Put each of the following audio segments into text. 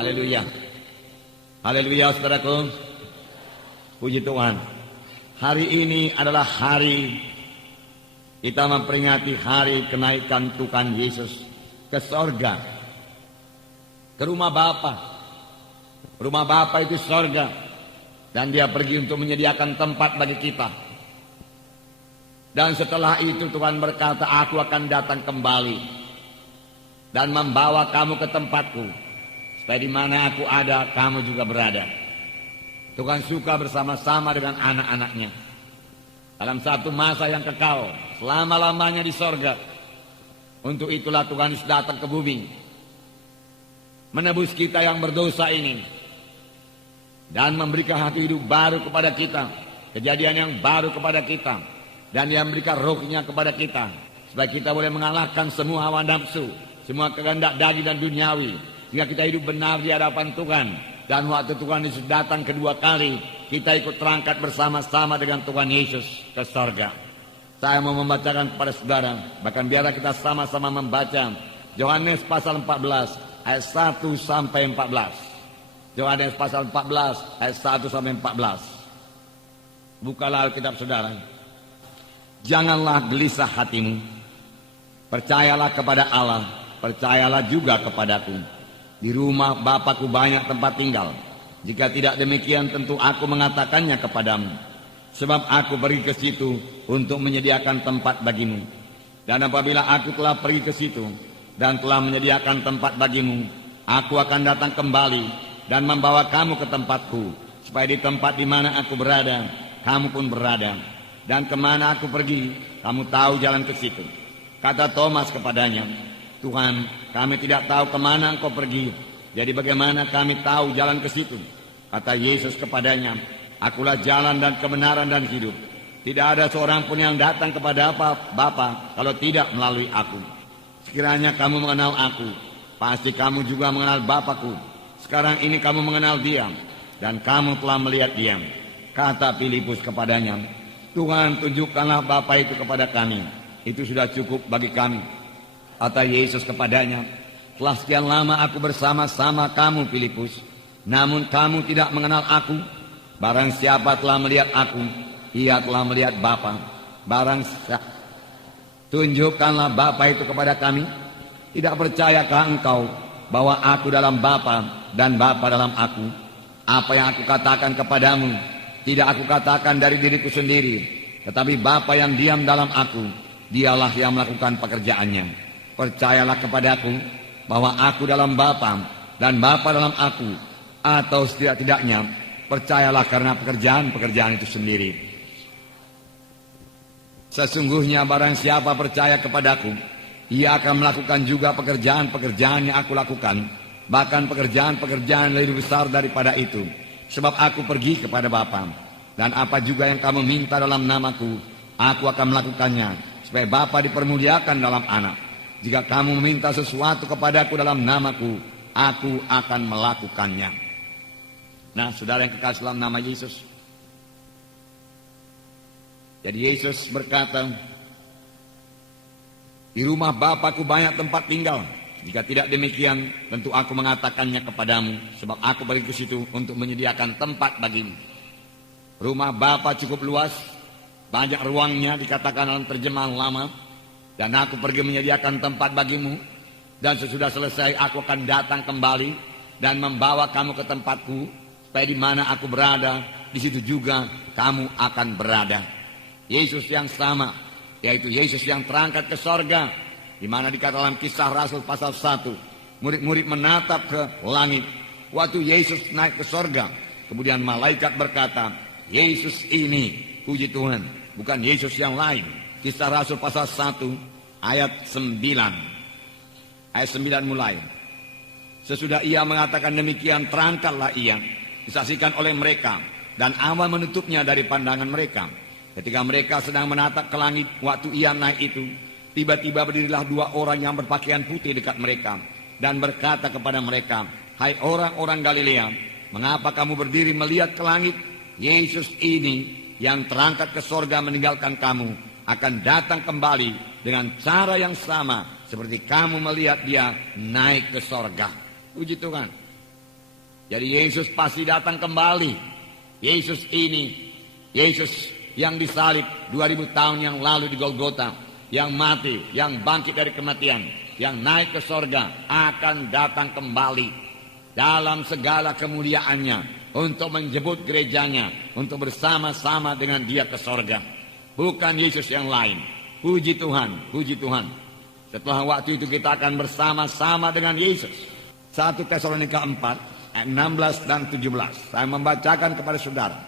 Haleluya. Haleluya saudaraku. Puji Tuhan. Hari ini adalah hari kita memperingati hari kenaikan Tuhan Yesus ke sorga, ke rumah Bapa. Rumah Bapa itu sorga, dan dia pergi untuk menyediakan tempat bagi kita. Dan setelah itu Tuhan berkata, aku akan datang kembali dan membawa kamu ke tempatku, supaya di mana aku ada, kamu juga berada. Tuhan suka bersama-sama dengan anak-anaknya dalam satu masa yang kekal, selama-lamanya di sorga. Untuk itulah Tuhan Yesus datang ke bumi, menebus kita yang berdosa ini, dan memberikan hati hidup baru kepada kita, kejadian yang baru kepada kita, dan dia memberikan rohnya kepada kita, supaya kita boleh mengalahkan semua hawa nafsu, semua kehendak daging dan duniawi, sehingga kita hidup benar di hadapan Tuhan. Dan waktu Tuhan Yesus datang kedua kali, kita ikut terangkat bersama-sama dengan Tuhan Yesus ke sorga. Saya mau membacakan kepada saudara, bahkan biarlah kita sama-sama membaca Yohanes pasal 14 ayat 1 sampai 14. Yohanes pasal 14 ayat 1 sampai 14. Bukalah Alkitab saudara. Janganlah gelisah hatimu, percayalah kepada Allah, percayalah juga kepadaku. Di rumah Bapakku banyak tempat tinggal. Jika tidak demikian, tentu aku mengatakannya kepadamu. Sebab aku pergi ke situ untuk menyediakan tempat bagimu. Dan apabila aku telah pergi ke situ dan telah menyediakan tempat bagimu, aku akan datang kembali dan membawa kamu ke tempatku, supaya di tempat di mana aku berada, kamu pun berada. Dan kemana aku pergi, kamu tahu jalan ke situ. Kata Thomas kepadanya, Tuhan, kami tidak tahu kemana engkau pergi, jadi bagaimana kami tahu jalan ke situ? Kata Yesus kepadanya, akulah jalan dan kebenaran dan hidup. Tidak ada seorang pun yang datang kepada Bapa kalau tidak melalui aku. Sekiranya kamu mengenal aku, pasti kamu juga mengenal Bapakku. Sekarang ini kamu mengenal dia, dan kamu telah melihat dia. Kata Filipus kepadanya, Tuhan, tunjukkanlah Bapa itu kepada kami, itu sudah cukup bagi kami. Kata Yesus kepadanya, telah sekian lama aku bersama-sama kamu Filipus, namun kamu tidak mengenal aku. Barang siapa telah melihat aku, ia telah melihat Bapa. Tunjukkanlah Bapa itu kepada kami. Tidak percayakah engkau bahwa aku dalam Bapa dan Bapa dalam aku? Apa yang aku katakan kepadamu, tidak aku katakan dari diriku sendiri, tetapi Bapa yang diam dalam aku, dialah yang melakukan pekerjaannya. Percayalah kepadaku bahwa aku dalam Bapa dan Bapa dalam aku, atau setidak-tidaknya percayalah karena pekerjaan-pekerjaan itu sendiri. Sesungguhnya barang siapa percaya kepadaku, ia akan melakukan juga pekerjaan-pekerjaan yang aku lakukan, bahkan pekerjaan-pekerjaan lebih besar daripada itu. Sebab aku pergi kepada Bapa, dan apa juga yang kamu minta dalam namaku, aku akan melakukannya, supaya Bapa dipermuliakan dalam Anak. Jika kamu meminta sesuatu kepadaku dalam namaku, aku akan melakukannya. Nah, saudara yang kekasih dalam nama Yesus. Jadi Yesus berkata, di rumah Bapakku banyak tempat tinggal. Jika tidak demikian, tentu aku mengatakannya kepadamu, sebab aku pergi ke situ untuk menyediakan tempat bagimu. Rumah Bapa cukup luas, banyak ruangnya, dikatakan dalam terjemahan lama. Dan aku pergi menyediakan tempat bagimu, dan sesudah selesai aku akan datang kembali dan membawa kamu ke tempatku, supaya di mana aku berada, di situ juga kamu akan berada. Yesus yang sama, yaitu Yesus yang terangkat ke sorga, di mana dikatakan dalam Kisah Rasul pasal 1, murid-murid menatap ke langit. Waktu Yesus naik ke sorga, kemudian malaikat berkata, Yesus ini, puji Tuhan, bukan Yesus yang lain. Kisah Rasul pasal 1 ayat 9. Ayat 9 mulai. Sesudah ia mengatakan demikian, terangkatlah ia, disaksikan oleh mereka, dan awan menutupnya dari pandangan mereka. Ketika mereka sedang menatap ke langit, waktu ia naik itu, tiba-tiba berdirilah dua orang yang berpakaian putih dekat mereka, dan berkata kepada mereka, hai orang-orang Galilea, mengapa kamu berdiri melihat ke langit? Yesus ini yang terangkat ke sorga meninggalkan kamu, akan datang kembali dengan cara yang sama seperti kamu melihat dia naik ke sorga. Puji Tuhan. Jadi Yesus pasti datang kembali. Yesus ini, Yesus yang disalib 2000 tahun yang lalu di Golgota, yang mati, yang bangkit dari kematian, yang naik ke sorga, akan datang kembali dalam segala kemuliaannya untuk menjemput gerejanya, untuk bersama-sama dengan dia ke sorga. Bukan Yesus yang lain. Puji Tuhan, puji Tuhan. Setelah waktu itu kita akan bersama-sama dengan Yesus. 1 Tesalonika 4 ayat 16 dan 17. Saya membacakan kepada saudara.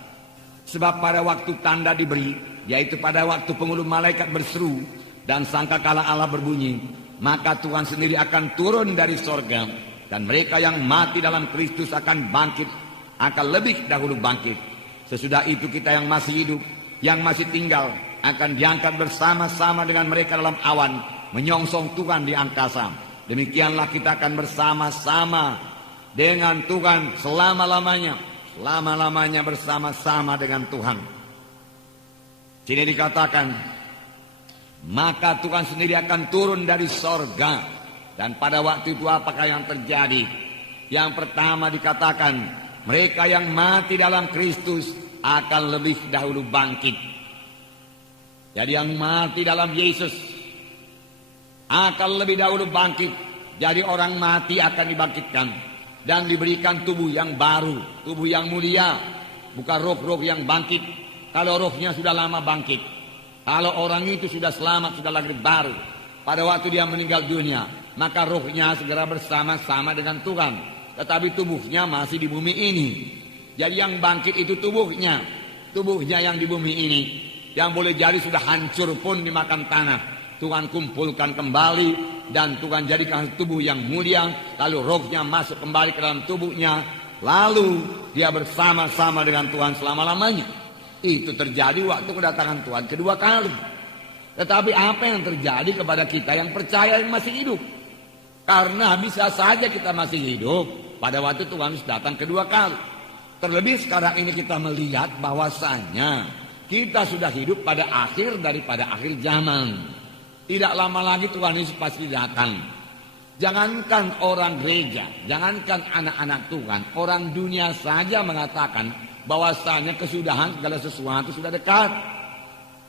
Sebab pada waktu tanda diberi, yaitu pada waktu pengulu malaikat berseru dan sangkakala Allah berbunyi, maka Tuhan sendiri akan turun dari sorga, dan mereka yang mati dalam Kristus akan bangkit, akan lebih dahulu bangkit. Sesudah itu kita yang masih hidup, yang masih tinggal, akan diangkat bersama-sama dengan mereka dalam awan, menyongsong Tuhan di angkasa. Demikianlah kita akan bersama-sama dengan Tuhan selama-lamanya. Selama-lamanya bersama-sama dengan Tuhan. Sini dikatakan, maka Tuhan sendiri akan turun dari sorga. Dan pada waktu itu apakah yang terjadi? Yang pertama dikatakan, mereka yang mati dalam Kristus akan lebih dahulu bangkit. Jadi yang mati dalam Yesus akan lebih dahulu bangkit. Jadi orang mati akan dibangkitkan dan diberikan tubuh yang baru, tubuh yang mulia, bukan roh-roh yang bangkit. Kalau rohnya sudah lama bangkit, kalau orang itu sudah selamat, sudah lahir baru, pada waktu dia meninggal dunia, maka rohnya segera bersama-sama dengan Tuhan. Tetapi tubuhnya masih di bumi ini. Jadi yang bangkit itu tubuhnya, tubuhnya yang di bumi ini, yang boleh jadi sudah hancur pun dimakan tanah, Tuhan kumpulkan kembali dan Tuhan jadikan tubuh yang mulia. Lalu rohnya masuk kembali ke dalam tubuhnya, lalu dia bersama-sama dengan Tuhan selama-lamanya. Itu terjadi waktu kedatangan Tuhan kedua kali. Tetapi apa yang terjadi kepada kita yang percaya yang masih hidup? Karena bisa saja kita masih hidup pada waktu Tuhan datang kedua kali. Terlebih sekarang ini kita melihat bahwasanya kita sudah hidup pada akhir daripada akhir zaman. Tidak lama lagi Tuhan Yesus pasti datang. Jangankan orang gereja, jangankan anak-anak Tuhan, orang dunia saja mengatakan bahwasanya kesudahan segala sesuatu sudah dekat.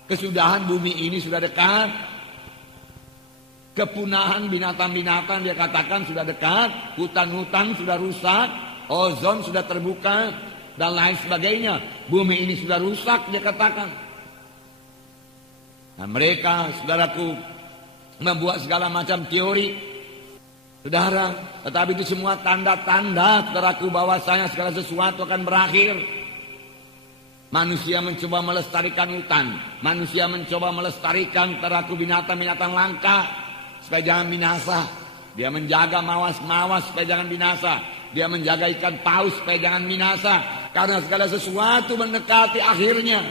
Kesudahan bumi ini sudah dekat. Kepunahan binatang-binatang dia katakan sudah dekat. Hutan-hutan sudah rusak, ozon sudah terbuka, dan lain sebagainya. Bumi ini sudah rusak dia katakan. Nah mereka, saudaraku, membuat segala macam teori, saudara. Tetapi itu semua tanda-tanda, saudaraku, bahwasanya segala sesuatu akan berakhir. Manusia mencoba melestarikan hutan, manusia mencoba melestarikan, saudaraku, binatang-binatang langka supaya jangan binasa. Dia menjaga mawas-mawas supaya jangan binasa. Dia menjaga ikan paus supaya jangan binasa. Karena segala sesuatu mendekati akhirnya.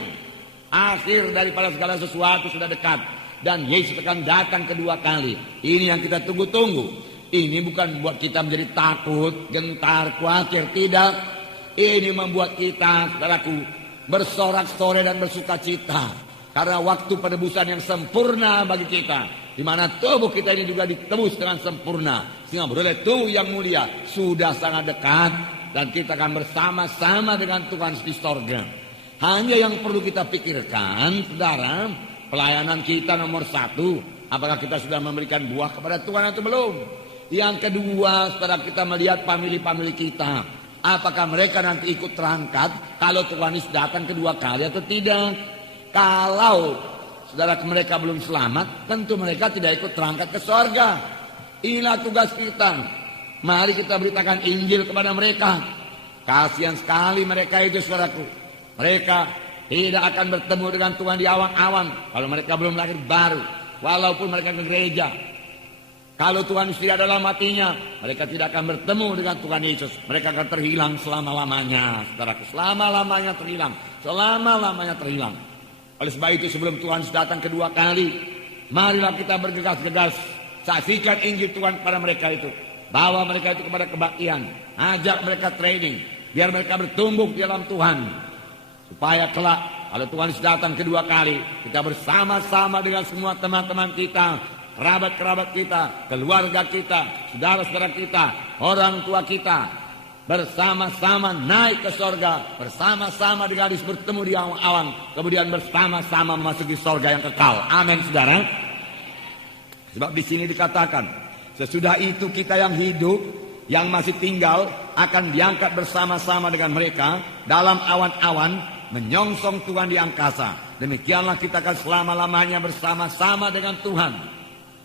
Akhir daripada segala sesuatu sudah dekat. Dan Yesus akan datang kedua kali. Ini yang kita tunggu-tunggu. Ini bukan membuat kita menjadi takut, gentar, khawatir. Tidak. Ini membuat kita, saudaraku, bersorak-sorai dan bersuka cita. Karena waktu penebusan yang sempurna bagi kita. Di mana tubuh kita ini juga ditebus dengan sempurna. Sehingga beroleh tubuh yang mulia. Sudah sangat dekat. Dan kita akan bersama-sama dengan Tuhan di sorga. Hanya yang perlu kita pikirkan, saudara, pelayanan kita nomor 1. Apakah kita sudah memberikan buah kepada Tuhan atau belum? Yang kedua, saudara, kita melihat famili-famili kita. Apakah mereka nanti ikut terangkat kalau Tuhan Yesus datang kedua kali atau tidak? Kalau saudara mereka belum selamat, tentu mereka tidak ikut terangkat ke sorga. Inilah tugas kita. Mari kita beritakan Injil kepada mereka. Kasihan sekali mereka itu, saudaraku. Mereka tidak akan bertemu dengan Tuhan di awan-awan kalau mereka belum lahir baru. Walaupun mereka ke gereja, kalau Tuhan tidak dalam hatinya, mereka tidak akan bertemu dengan Tuhan Yesus. Mereka akan terhilang selama-lamanya, saudaraku. Selama-lamanya terhilang. Selama-lamanya terhilang. Oleh sebab itu sebelum Tuhan datang kedua kali, marilah kita bergegas-gegas saksikan Injil Tuhan kepada mereka itu. Bawa mereka itu kepada kebaktian. Ajak mereka training. Biar mereka bertumbuh di dalam Tuhan. Supaya kelak kalau Tuhan datang kedua kali, kita bersama-sama dengan semua teman-teman kita, kerabat-kerabat kita, keluarga kita, saudara-saudara kita, orang tua kita, bersama-sama naik ke sorga, bersama-sama di gadis bertemu di awan-awan, kemudian bersama-sama memasuki sorga yang kekal. Amin, saudara. Sebab di sini dikatakan, sesudah itu kita yang hidup, yang masih tinggal, akan diangkat bersama-sama dengan mereka dalam awan-awan, menyongsong Tuhan di angkasa. Demikianlah kita akan selama-lamanya bersama-sama dengan Tuhan.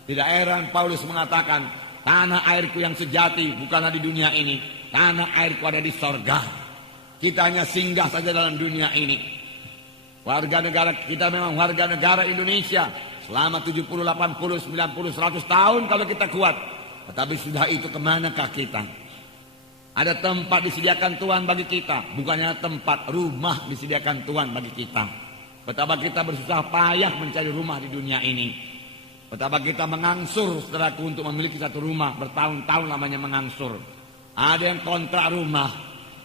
Tidak heran Paulus mengatakan, tanah airku yang sejati bukanlah di dunia ini, tanah airku ada di sorga. Kita hanya singgah saja dalam dunia ini. Warga negara kita memang warga negara Indonesia selama 70, 80, 90, 100 tahun kalau kita kuat. Tetapi sudah itu kemanakah kita? Ada tempat disediakan Tuhan bagi kita, bukannya tempat, rumah disediakan Tuhan bagi kita. Betapa kita bersusah payah mencari rumah di dunia ini. Betapa kita mengangsur, saudaraku, untuk memiliki satu rumah, bertahun-tahun lamanya mengangsur. Ada yang kontrak rumah,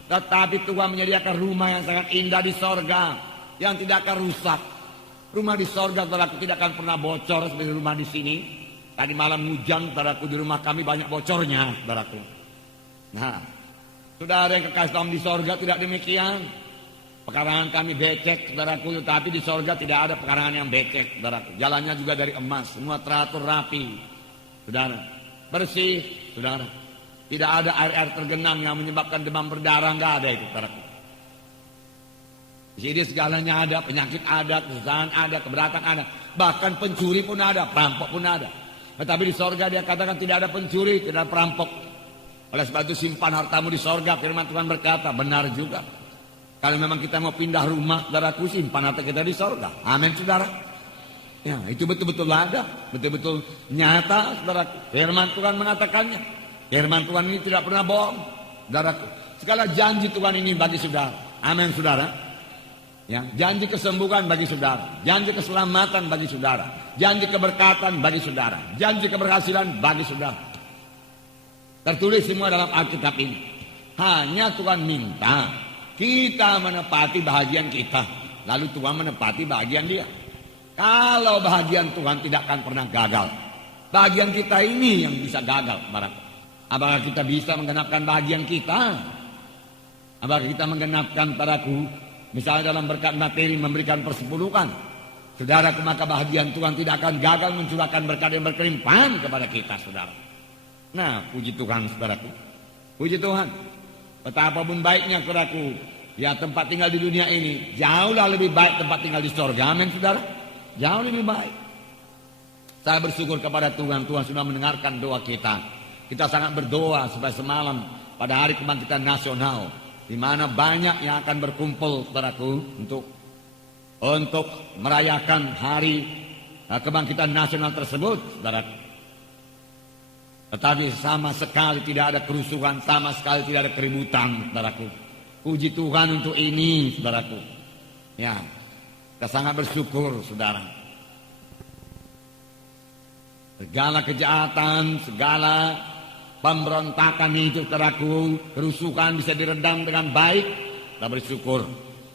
tetapi Tuhan menyediakan rumah yang sangat indah di sorga, yang tidak akan rusak. Rumah di sorga, saudaraku, tidak akan pernah bocor seperti rumah di sini. Tadi malam hujan, saudaraku, di rumah kami banyak bocornya, saudaraku. Nah, saudara yang kekasih Tuhan, di sorga tidak demikian. Pekarangan kami becek, saudaraku, tapi di sorga tidak ada pekarangan yang becek, saudaraku. Jalannya juga dari emas, semua teratur rapi, saudara. Bersih, saudara. Tidak ada air-air tergenang yang menyebabkan demam berdarah, nggak ada itu, saudaraku. Di sini segalanya ada, penyakit ada, kesusahan ada, keberatan ada, bahkan pencuri pun ada, perampok pun ada. Tetapi di sorga dia katakan tidak ada pencuri, tidak ada perampok. Oleh sebab itu simpan hartamu di sorga, firman Tuhan berkata, benar juga. Kalau memang kita mau pindah rumah, saudaraku, simpan harta kita di sorga. Amin, saudara. Ya, itu betul-betul ada, betul-betul nyata, saudaraku. Firman Tuhan mengatakannya. Firman Tuhan ini tidak pernah bohong, saudaraku. Segala janji Tuhan ini bagi saudara. Amin, saudara. Ya, janji kesembuhan bagi saudara, janji keselamatan bagi saudara, janji keberkatan bagi saudara, janji keberhasilan bagi saudara. Tertulis semua dalam Alkitab ini. Hanya Tuhan minta kita menepati bahagian kita, lalu Tuhan menepati bahagian dia. Kalau bahagian Tuhan tidak akan pernah gagal. Bahagian kita ini yang bisa gagal, barang. Apakah kita bisa menggenapkan bahagian kita? Apakah kita menggenapkan, saudaraku, misalnya dalam berkat materi memberikan persepuluhan, saudaraku, maka bahagian Tuhan tidak akan gagal mencurahkan berkat yang berkelimpahan kepada kita, saudara. Nah, puji Tuhan, saudaraku. Puji Tuhan. Betapapun baiknya, saudaraku, ya tempat tinggal di dunia ini jauhlah lebih baik tempat tinggal di sorga. Amin, saudara. Jauh lebih baik. Saya bersyukur kepada Tuhan. Tuhan sudah mendengarkan doa kita. Kita sangat berdoa supaya semalam pada hari kebangkitan nasional, di mana banyak yang akan berkumpul, saudaraku, untuk merayakan hari kebangkitan nasional tersebut, saudaraku. Tetapi sama sekali tidak ada kerusuhan, sama sekali tidak ada keributan, saudaraku. Puji Tuhan untuk ini, saudaraku. Ya, kita sangat bersyukur, saudara. Segala kejahatan, segala pemberontakan itu, saudaraku, kerusuhan bisa diredam dengan baik. Kita bersyukur.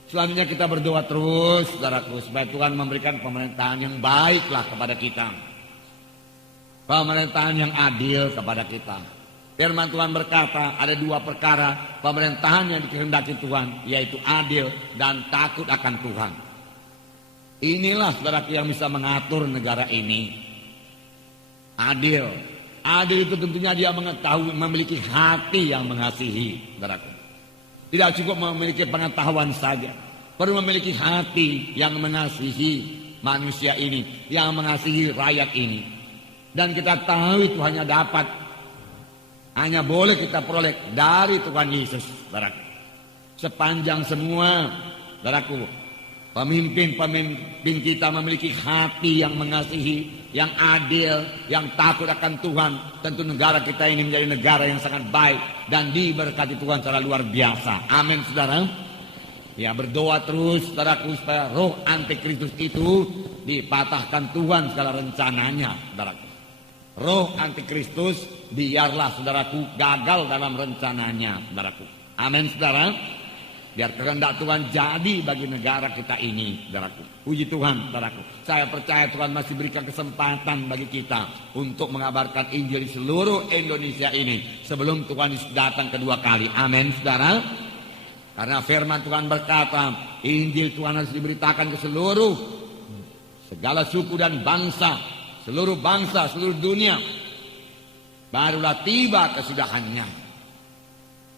Selanjutnya kita berdoa terus, saudaraku, supaya Tuhan memberikan pemerintahan yang baiklah kepada kita. Pemerintahan yang adil kepada kita. Firman Tuhan berkata ada dua perkara pemerintahan yang dikehendaki Tuhan, yaitu adil dan takut akan Tuhan. Inilah, saudaraku, yang bisa mengatur negara ini. Adil. Adil itu tentunya dia mengetahui, memiliki hati yang mengasihi, saudaraku. Tidak cukup memiliki pengetahuan saja, perlu memiliki hati yang mengasihi manusia ini, yang mengasihi rakyat ini. Dan kita tahu itu hanya boleh kita peroleh dari Tuhan Yesus, saudaraku. Sepanjang semua, saudaraku, pemimpin kita memiliki hati yang mengasihi, yang adil, yang takut akan Tuhan, tentu negara kita ini menjadi negara yang sangat baik dan diberkati Tuhan secara luar biasa. Amin, saudara. Ya, berdoa terus, saudaraku, supaya roh antikristus itu dipatahkan Tuhan segala rencananya, saudaraku. Roh antikristus biarlah, saudaraku, gagal dalam rencananya, saudaraku. Amin, saudara. Biar kehendak Tuhan jadi bagi negara kita ini, saudaraku. Puji Tuhan, saudaraku. Saya percaya Tuhan masih berikan kesempatan bagi kita untuk mengabarkan Injil di seluruh Indonesia ini sebelum Tuhan datang kedua kali. Amin, saudara. Karena firman Tuhan berkata, Injil Tuhan harus diberitakan ke seluruh segala suku dan bangsa, seluruh dunia. Barulah tiba kesudahannya.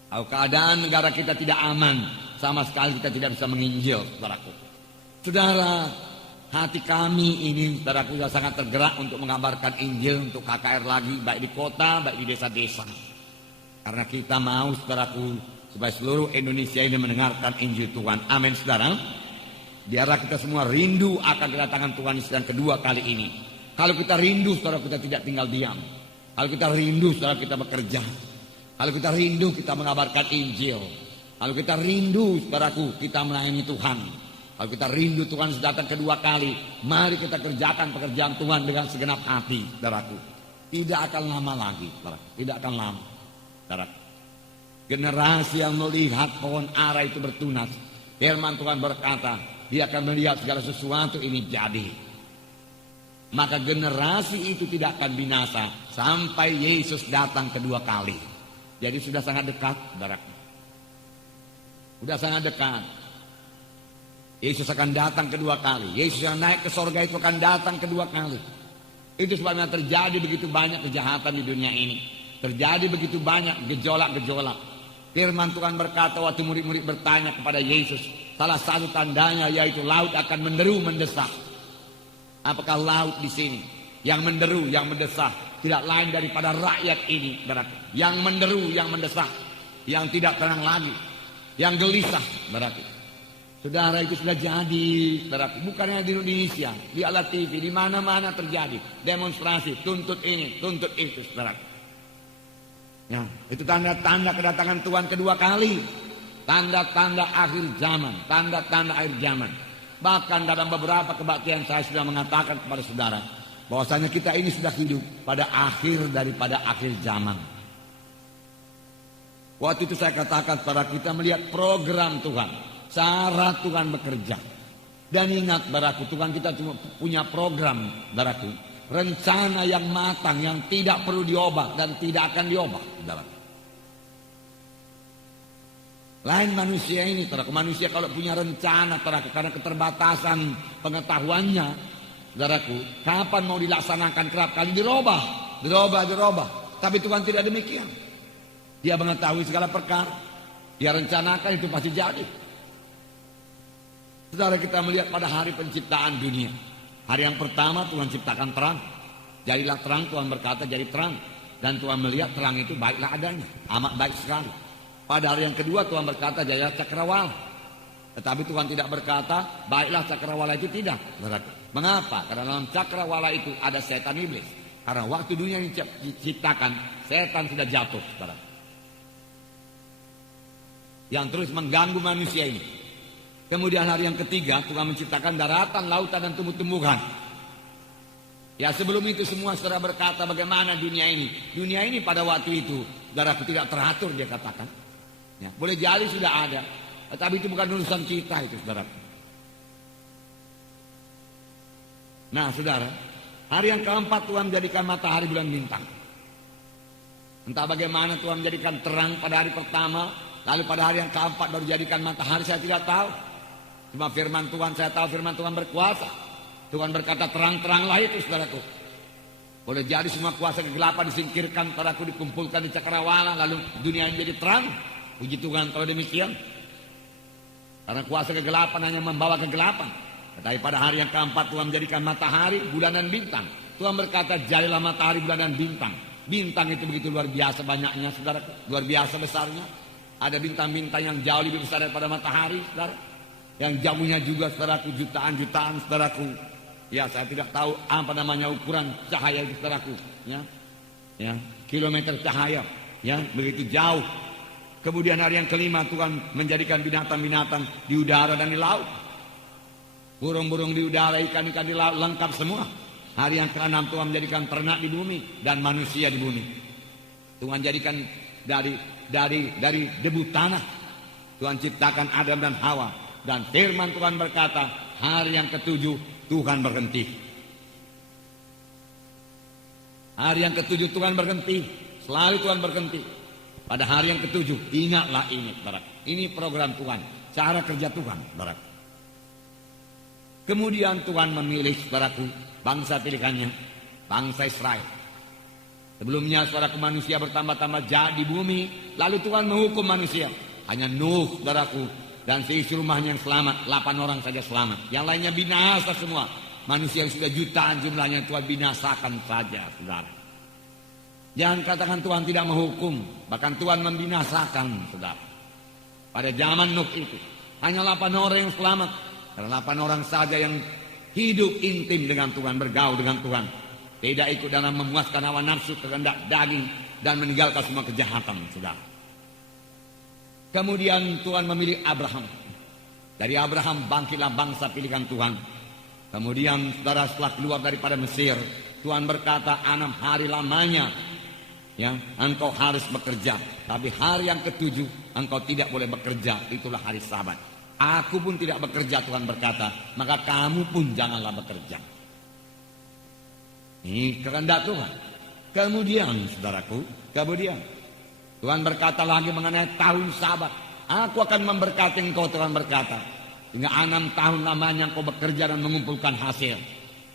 Kalau keadaan negara kita tidak aman, sama sekali kita tidak bisa menginjil, saudaraku. Saudara, hati kami ini, saudaraku, sudah sangat tergerak untuk mengabarkan Injil untuk KKR lagi, baik di kota, baik di desa-desa. Karena kita mau, saudaraku, supaya seluruh Indonesia ini mendengarkan Injil Tuhan. Amin, saudara. Biarlah kita semua rindu akan kedatangan Tuhan Yesus yang kedua kali ini. Kalau kita rindu, saudara, kita tidak tinggal diam. Kalau kita rindu, saudara, kita bekerja. Kalau kita rindu, kita mengabarkan Injil. Kalau kita rindu, saudaraku, kita melayani Tuhan. Kalau kita rindu Tuhan datang kedua kali, mari kita kerjakan pekerjaan Tuhan dengan segenap hati, saudaraku. Tidak akan lama lagi, saudaraku. Tidak akan lama, saudaraku. Generasi yang melihat pohon ara itu bertunas, firman Tuhan berkata, dia akan melihat segala sesuatu ini jadi. Maka generasi itu tidak akan binasa sampai Yesus datang kedua kali. Jadi sudah sangat dekat, saudaraku. Sudah sangat dekat. Yesus akan datang kedua kali. Yesus yang naik ke sorga itu akan datang kedua kali. Itu sebabnya terjadi begitu banyak kejahatan di dunia ini. Terjadi begitu banyak gejolak-gejolak. Firman Tuhan berkata waktu murid-murid bertanya kepada Yesus, salah satu tandanya yaitu laut akan menderu mendesak. Apakah laut di sini yang menderu, yang mendesak tidak lain daripada rakyat ini, saudaraku. Yang menderu, yang mendesak, yang tidak tenang lagi, yang gelisah, saudaraku. Saudara, itu sudah jadi, saudaraku. Bukannya di Indonesia, di Ala TV, di mana-mana terjadi demonstrasi, tuntut ini, tuntut itu, saudaraku. Ya, itu tanda-tanda kedatangan Tuhan kedua kali. Tanda-tanda akhir zaman, tanda-tanda akhir zaman. Bahkan dalam beberapa kebaktian saya sudah mengatakan kepada saudara, bahwasanya kita ini sudah hidup pada akhir daripada akhir zaman. Waktu itu saya katakan kepada kita melihat program Tuhan, cara Tuhan bekerja. Dan ingat, saudaraku, Tuhan kita cuma punya program, saudaraku, rencana yang matang, yang tidak perlu diubah dan tidak akan diubah, saudaraku. Lain manusia ini, saudaraku. Manusia kalau punya rencana, saudaraku, karena keterbatasan pengetahuannya, saudaraku, kapan mau dilaksanakan kerap kali dirubah. Tapi Tuhan tidak demikian. Dia mengetahui segala perkara. Dia rencanakan itu pasti jadi. Saudara, kita melihat pada hari penciptaan dunia. Hari yang pertama Tuhan ciptakan terang. Jadilah terang, Tuhan berkata jadi terang. Dan Tuhan melihat terang itu baiklah adanya. Amat baik sekali. Pada hari yang kedua Tuhan berkata jadilah cakrawala. Tetapi Tuhan tidak berkata baiklah cakrawala itu tidak. Mengapa? Karena dalam cakrawala itu ada setan iblis. Karena waktu dunia ini diciptakan, setan sudah jatuh. Yang terus mengganggu manusia ini. Kemudian hari yang ketiga Tuhan menciptakan daratan, lautan dan tumbuh-tumbuhan. Ya, sebelum itu semua saudara berkata bagaimana dunia ini. Dunia ini pada waktu itu saudaraku tidak teratur, dia katakan. Ya, boleh jadi sudah ada, tapi itu bukan urusan kita itu, saudara. Nah, saudara, hari yang keempat Tuhan menjadikan matahari, bulan, bintang. Entah bagaimana Tuhan menjadikan terang pada hari pertama, lalu pada hari yang keempat baru jadikan matahari, saya tidak tahu. Cuma firman Tuhan, saya tahu firman Tuhan berkuasa. Tuhan berkata terang-teranglah itu, saudaraku. Boleh jadi semua kuasa kegelapan disingkirkan, saudaraku, dikumpulkan di cakrawala, lalu dunia ini jadi terang. Puji Tuhan kalau demikian. Karena kuasa kegelapan hanya membawa kegelapan. Tetapi pada hari yang keempat Tuhan menjadikan matahari, bulan dan bintang. Tuhan berkata jadilah matahari, bulan dan bintang. Bintang itu begitu luar biasa banyaknya, saudara. Luar biasa besarnya. Ada bintang-bintang yang jauh lebih besar daripada matahari, saudara. Yang jauhnya juga, saudaraku, jutaan-jutaan, saudaraku. Ya, saya tidak tahu apa namanya ukuran cahaya itu, saudaraku. Ya, kilometer cahaya. Ya, begitu jauh. Kemudian hari yang kelima Tuhan menjadikan binatang-binatang di udara dan di laut. Burung-burung di udara, ikan-ikan di laut, lengkap semua. Hari yang keenam Tuhan menjadikan ternak di bumi dan manusia di bumi. Tuhan jadikan dari debu tanah. Tuhan ciptakan Adam dan Hawa. Dan firman Tuhan berkata, hari yang ketujuh Tuhan berhenti. Hari yang ketujuh Tuhan berhenti. Selalu Tuhan berhenti. Pada hari yang ketujuh, ingatlah ini, saudara. Ini program Tuhan, cara kerja Tuhan, saudara. Kemudian Tuhan memilih, saudaraku, bangsa pilihannya, bangsa Israel. Sebelumnya, saudaraku, manusia bertambah-tambah jahat di bumi. Lalu Tuhan menghukum manusia. Hanya Nuh, saudaraku, dan seisi rumahnya yang selamat. 8 orang saja selamat. Yang lainnya binasa semua. Manusia yang sudah jutaan jumlahnya Tuhan binasakan saja, saudara. Jangan katakan Tuhan tidak menghukum. Bahkan Tuhan membinasakan, saudara. Pada zaman Nuh itu, hanya 8 orang yang selamat. Karena 8 orang saja yang hidup intim dengan Tuhan, bergaul dengan Tuhan. Tidak ikut dalam memuaskan hawa nafsu, kehendak daging, dan meninggalkan semua kejahatan, saudara. Kemudian Tuhan memilih Abraham. Dari Abraham bangkitlah bangsa pilihan Tuhan. Kemudian saudara, setelah keluar daripada Mesir, Tuhan berkata 6 hari lamanya, ya, engkau harus bekerja. Tapi hari yang ketujuh engkau tidak boleh bekerja. Itulah hari Sabat. Aku pun tidak bekerja, Tuhan berkata. Maka kamu pun janganlah bekerja. Ini kehendak Tuhan. Kemudian saudaraku, Tuhan berkata lagi mengenai tahun Sabat. Aku akan memberkati engkau, Tuhan berkata. Hingga 6 tahun lamanya engkau bekerja dan mengumpulkan hasil.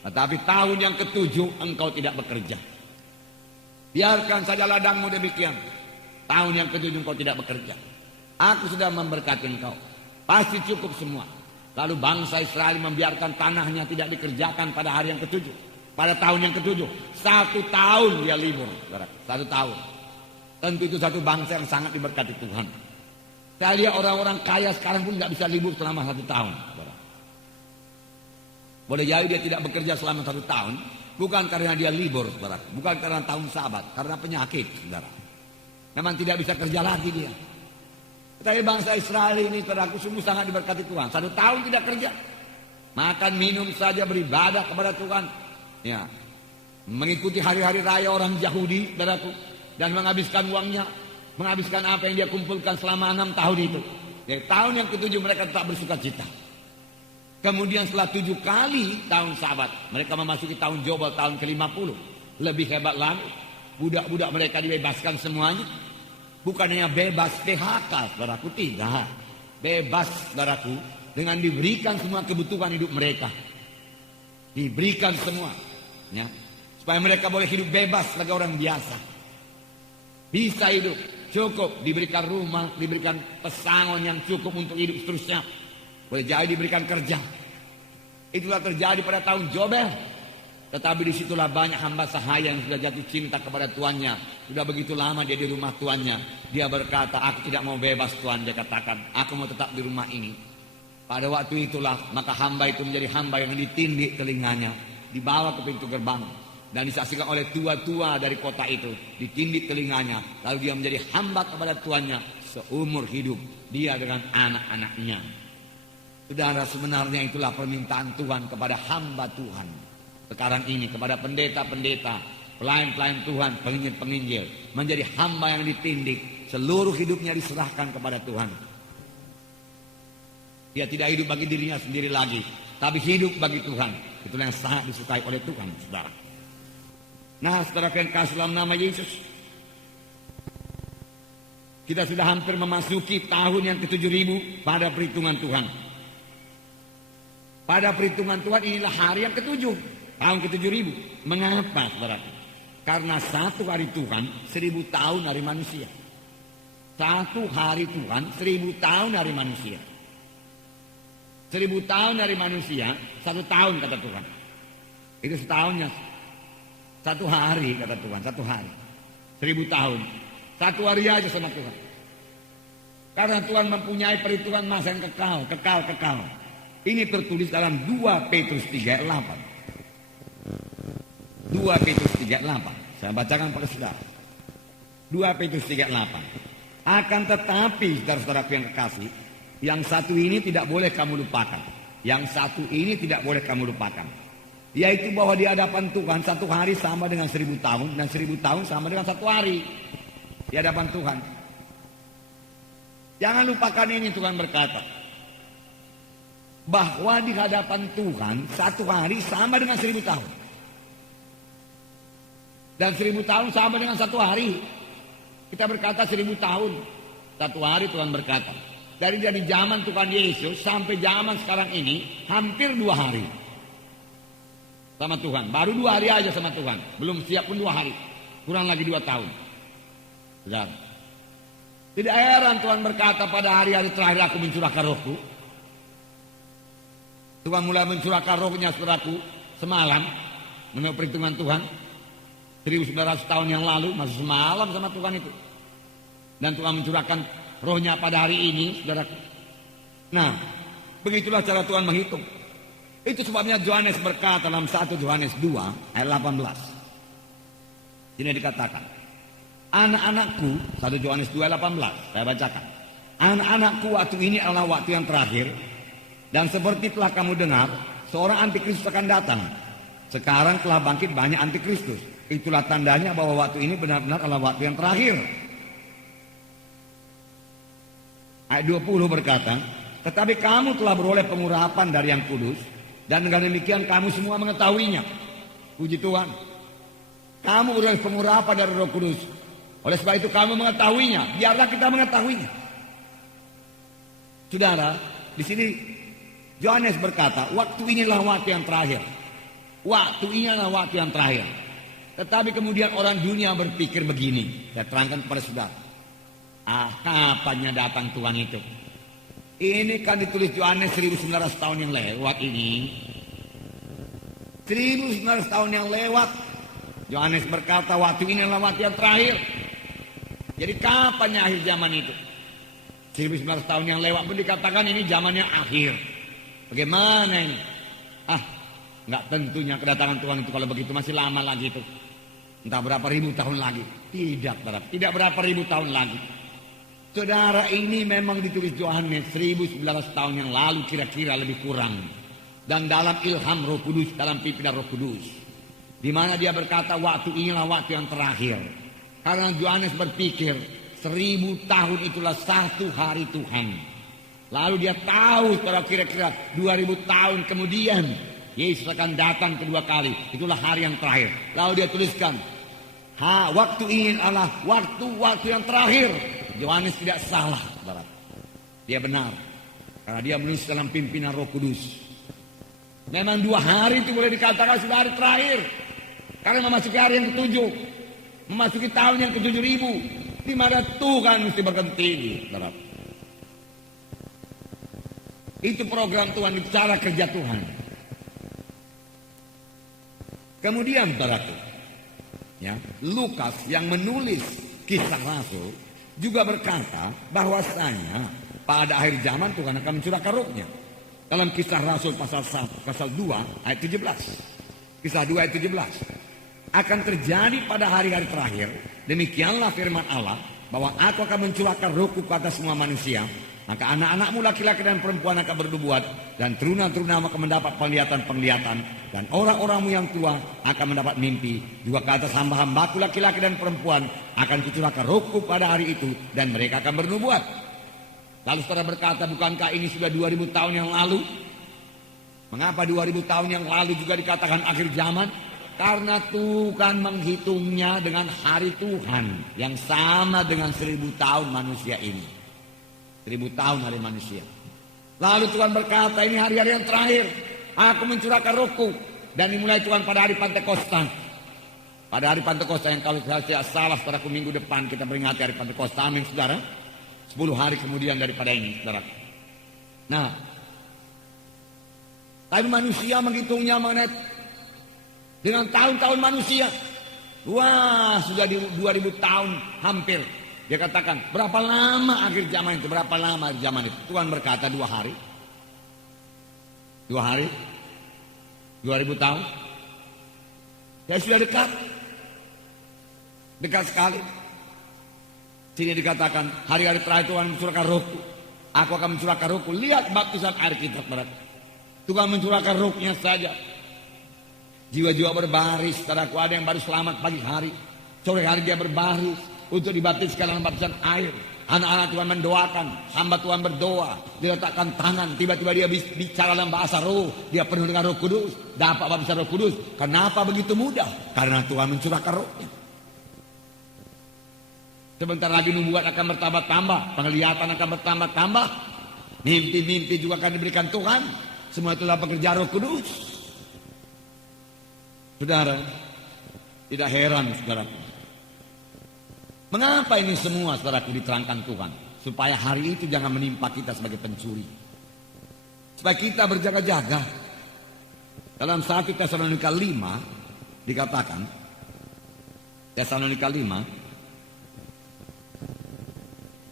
Tetapi tahun yang ketujuh engkau tidak bekerja. Biarkan saja ladangmu demikian. Tahun yang ketujuh engkau tidak bekerja. Aku sudah memberkati engkau. Pasti cukup semua. Lalu bangsa Israel membiarkan tanahnya tidak dikerjakan pada hari yang ketujuh. Pada tahun yang ketujuh. 1 tahun dia libur. 1 tahun. Tentu itu satu bangsa yang sangat diberkati Tuhan. Saya lihat orang-orang kaya sekarang pun tidak bisa libur selama 1 tahun. Boleh jadi dia tidak bekerja selama 1 tahun. Bukan karena dia libur, saudara. Bukan karena tahun Sabat. Karena penyakit, saudara. Memang tidak bisa kerja lagi dia. Tapi bangsa Israel ini, saudaraku, sungguh sangat diberkati Tuhan. 1 tahun tidak kerja. Makan, minum saja, beribadah kepada Tuhan. Ya, mengikuti hari-hari raya orang Yahudi, saudaraku. Dan menghabiskan uangnya. Menghabiskan apa yang dia kumpulkan selama 6 tahun itu. Dari tahun yang ketujuh mereka tetap bersuka cita. Kemudian setelah 7 kali tahun Sabat, mereka memasuki tahun Jobel, tahun ke-50. Lebih hebat lagi, budak-budak mereka dibebaskan semuanya. Bukan hanya bebas PHK, saudaraku, tidak. Bebas, saudaraku, dengan diberikan semua kebutuhan hidup mereka. Diberikan semua, ya, supaya mereka boleh hidup bebas sebagai orang biasa. Bisa hidup, cukup, diberikan rumah, diberikan pesangon yang cukup untuk hidup seterusnya. Boleh jadi diberikan kerja. Itulah terjadi pada tahun Jobel. Tetapi disitulah banyak hamba sahaya yang sudah jatuh cinta kepada tuannya. Sudah begitu lama dia di rumah tuannya. Dia berkata, aku tidak mau bebas Tuhan. Dia katakan, aku mau tetap di rumah ini. Pada waktu itulah maka hamba itu menjadi hamba yang ditindik telinganya. Dibawa ke pintu gerbang. Dan disaksikan oleh tua-tua dari kota itu. Ditindik telinganya. Lalu dia menjadi hamba kepada tuannya seumur hidup. Dia dengan anak-anaknya. Saudara, sebenarnya itulah permintaan Tuhan kepada hamba Tuhan. Sekarang ini kepada pendeta-pendeta, pelayan-pelayan Tuhan, penginjil-penginjil. Menjadi hamba yang ditindik. Seluruh hidupnya diserahkan kepada Tuhan. Dia tidak hidup bagi dirinya sendiri lagi. Tapi hidup bagi Tuhan. Itulah yang sangat disukai oleh Tuhan, saudara. Nah, saudara yang kasih dalam nama Yesus. Kita sudah hampir memasuki tahun yang ke-7.000 pada perhitungan Tuhan. Pada perhitungan Tuhan inilah hari yang ke-7. Tahun ke-7.000. Mengapa, saudara? Karena 1 hari Tuhan 1000 tahun hari manusia. 1 hari Tuhan 1000 tahun hari manusia. 1000 tahun hari manusia 1 tahun kata Tuhan. Itu setahunnya 1 hari kata Tuhan. 1 hari 1000 tahun 1 hari aja sama Tuhan. Karena Tuhan mempunyai perhitungan masa yang kekal. Ini tertulis dalam 2 Petrus 3:8. 2 Petrus 3:8. Saya bacakan pada saudara. 2 Petrus 3:8. Akan tetapi, saudara-saudaraku yang kekasih, yang satu ini tidak boleh kamu lupakan. Yang satu ini tidak boleh kamu lupakan. Yaitu bahwa di hadapan Tuhan 1 hari sama dengan 1000 tahun. Dan 1000 tahun sama dengan 1 hari. Di hadapan Tuhan. Jangan lupakan ini, Tuhan berkata. Bahwa di hadapan Tuhan, satu hari sama dengan 1000 tahun. Dan 1000 tahun sama dengan satu hari. Kita berkata 1000 tahun. Satu hari Tuhan berkata. Dari zaman Tuhan Yesus sampai zaman sekarang ini, hampir 2 hari. Sama Tuhan. Baru 2 hari aja sama Tuhan. Belum siap pun 2 hari. Kurang lagi 2 tahun. Saudara. Tidak heran Tuhan berkata pada hari-hari terakhir aku mencurahkan rohku. Tuhan mulai mencurahkan rohnya saudaraku semalam. Menurut perhitungan Tuhan. 1900 tahun yang lalu. Masih semalam sama Tuhan itu. Dan Tuhan mencurahkan rohnya pada hari ini saudaraku. Nah, begitulah cara Tuhan menghitung. Itu sebabnya Yohanes berkata dalam 1 Yohanes 2 ayat 18. Ini dikatakan. Anak-anakku, 1 Yohanes 2 ayat 18. Saya bacakan. Anak-anakku, waktu ini adalah waktu yang terakhir. Dan seperti telah kamu dengar, seorang antikristus akan datang. Sekarang telah bangkit banyak antikristus. Itulah tandanya bahwa waktu ini benar-benar adalah waktu yang terakhir. Ayat 20 berkata, tetapi kamu telah beroleh pengurapan dari yang kudus, dan dengan demikian kamu semua mengetahuinya. Puji Tuhan. Kamu beroleh pengurapan dari Roh Kudus. Oleh sebab itu kamu mengetahuinya. Biarlah kita mengetahuinya. Saudara, di sini Yohanes berkata, waktu inilah waktu yang terakhir. Waktu inilah waktu yang terakhir. Tetapi kemudian orang dunia berpikir begini. Saya terangkan kepada saudara. Kapannya datang Tuhan itu? Ini kan ditulis Yohanes 1900 tahun yang lewat ini. 1900 tahun yang lewat. Yohanes berkata waktu ini adalah waktu yang terakhir. Jadi kapannya akhir zaman itu? 1900 tahun yang lewat pun dikatakan ini zamannya akhir. Bagaimana ini? Nggak tentunya kedatangan Tuhan itu kalau begitu masih lama lagi itu. Entah berapa ribu tahun lagi. Tidak berapa ribu tahun lagi. Saudara, ini memang ditulis Yohanes 1900 tahun yang lalu kira-kira lebih kurang. Dan dalam ilham Roh Kudus, dalam pimpinan Roh Kudus. Di mana dia berkata waktu inilah waktu yang terakhir. Karena Yohanes berpikir 1000 tahun itulah satu hari Tuhan. Lalu dia tahu kira-kira 2000 tahun kemudian Yesus akan datang kedua kali. Itulah hari yang terakhir. Lalu dia tuliskan, waktu ini adalah waktu yang terakhir. Yohanes tidak salah, saudara. Dia benar. Karena dia menulis dalam pimpinan Roh Kudus. Memang 2 hari itu boleh dikatakan sudah hari terakhir. Karena memasuki hari yang ke-7. Memasuki tahun yang ke-7000. Di mana Tuhan mesti berhenti, saudara. Itu program Tuhan, itu cara kerja Tuhan. Kemudian, saudaraku, ya, Lukas yang menulis kisah Rasul juga berkata bahwasanya pada akhir zaman Tuhan akan mencurahkan rohnya. Dalam kisah Rasul pasal 2 ayat 17. Kisah 2 ayat 17. Akan terjadi pada hari-hari terakhir, demikianlah firman Allah, bahwa aku akan mencurahkan rohku ke atas semua manusia. Maka anak-anakmu laki-laki dan perempuan akan bernubuat, dan teruna-teruna akan mendapat penglihatan-penglihatan, dan orang-orangmu yang tua akan mendapat mimpi. Juga ke atas hamba-hambaku laki-laki dan perempuan akan kucurahkan rohku pada hari itu, dan mereka akan bernubuat. Lalu saudara berkata, bukankah ini sudah 2000 tahun yang lalu? Mengapa 2000 tahun yang lalu juga dikatakan akhir zaman? Karena Tuhan menghitungnya dengan hari Tuhan yang sama dengan 1000 tahun manusia ini. 1000 tahun hari manusia. Lalu Tuhan berkata, ini hari-hari yang terakhir. Aku mencurahkan rohku. Dan dimulai Tuhan pada hari Pantekosta. Pada hari Pantekosta yang kalau saya tidak salah pada minggu depan kita peringati hari Pantekosta. Amin, saudara. 10 hari kemudian daripada ini, saudara. Nah, tapi manusia menghitungnya mengenai dengan tahun-tahun manusia. Wah, sudah di 2000 tahun hampir. Dia katakan, berapa lama akhir zaman itu? Berapa lama akhir zaman itu? Tuhan berkata 2 hari. 2 hari. 2000 tahun. Ya sudah dekat. Dekat sekali. Sini dikatakan, hari-hari terakhir Tuhan mencurahkan rohku. Aku akan mencurahkan rohku. Lihat baptisan air kita, saudara. Tuhan mencurahkan rohnya saja. Jiwa-jiwa berbaris, saudaraku, ada yang baru selamat pagi hari. Sore hari dia berbaris untuk dibaptiskan dalam baptisan air. Anak-anak Tuhan mendoakan, hamba Tuhan berdoa, diletakkan tangan, tiba-tiba dia bicara dalam bahasa roh, dia penuh dengan Roh Kudus, dapat baptisan Roh Kudus. Kenapa begitu mudah? Karena Tuhan mencurahkan rohnya. Sebentar lagi nubuat akan bertambah-tambah, penglihatan akan bertambah-tambah, mimpi-mimpi juga akan diberikan Tuhan. Semua itulah pekerjaan Roh Kudus. Saudara, tidak heran saudaraku. Mengapa ini semua saudaraku diterangkan Tuhan? Supaya hari itu jangan menimpa kita sebagai pencuri. Supaya kita berjaga-jaga. Dalam 1 Tesalonika 5 dikatakan, Tesalonika 5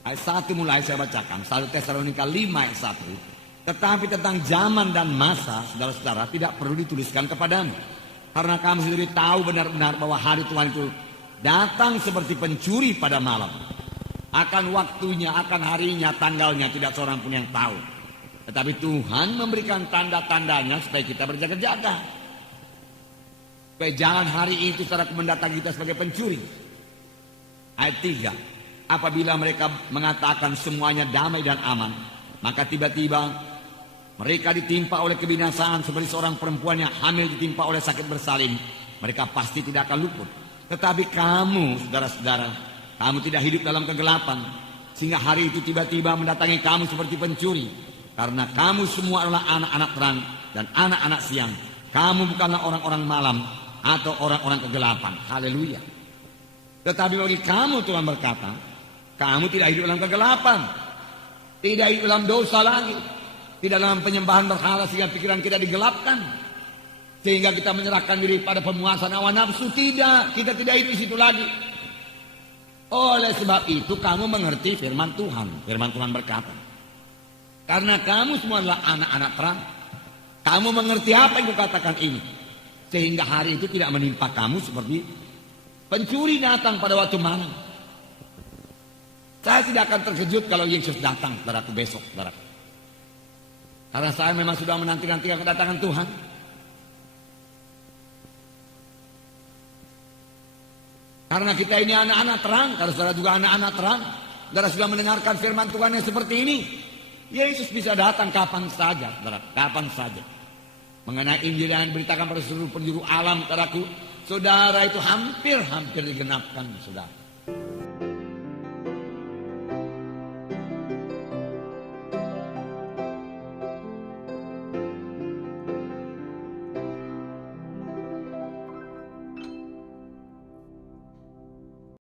ayat 1 mulai saya bacakan. 1 Tesalonika 5 ayat 1. Tetapi tentang zaman dan masa, saudara-saudara, tidak perlu dituliskan kepadamu. Karena kamu sendiri tahu benar-benar bahwa hari Tuhan itu datang seperti pencuri pada malam. Akan waktunya, akan harinya, tanggalnya tidak seorang pun yang tahu. Tetapi Tuhan memberikan tanda-tandanya supaya kita berjaga-jaga. Supaya jangan hari itu saudara mendatangi kita sebagai pencuri. Ayat 3. Apabila mereka mengatakan semuanya damai dan aman, maka tiba-tiba mereka ditimpa oleh kebinasaan seperti seorang perempuan yang hamil ditimpa oleh sakit bersalin. Mereka pasti tidak akan luput. Tetapi kamu, saudara-saudara, kamu tidak hidup dalam kegelapan, sehingga hari itu tiba-tiba mendatangi kamu seperti pencuri. Karena kamu semua adalah anak-anak terang dan anak-anak siang. Kamu bukanlah orang-orang malam atau orang-orang kegelapan. Haleluya. Tetapi bagi kamu Tuhan berkata, kamu tidak hidup dalam kegelapan, tidak hidup dalam dosa lagi, tidak dalam penyembahan berhala sehingga pikiran kita digelapkan, sehingga kita menyerahkan diri pada pemuasan hawa nafsu. Tidak, kita tidak hidup di situ lagi. Oleh sebab itu kamu mengerti firman Tuhan. Firman Tuhan berkata, karena kamu semua adalah anak-anak terang, kamu mengerti apa yang kukatakan ini, sehingga hari itu tidak menimpa kamu seperti pencuri datang pada waktu malam. Saya tidak akan terkejut kalau Yesus datang saudaraku besok, saudaraku. Karena saya memang sudah menanti-nantikan kedatangan Tuhan. Karena kita ini anak-anak terang, karena saudara juga anak-anak terang, saudara sudah mendengarkan firman Tuhan yang seperti ini. Yesus bisa datang kapan saja, saudara, kapan saja. Mengenai Injil yang diberitakan pada seluruh penjuru alam, saudaraku, saudara itu hampir digenapkan, saudara.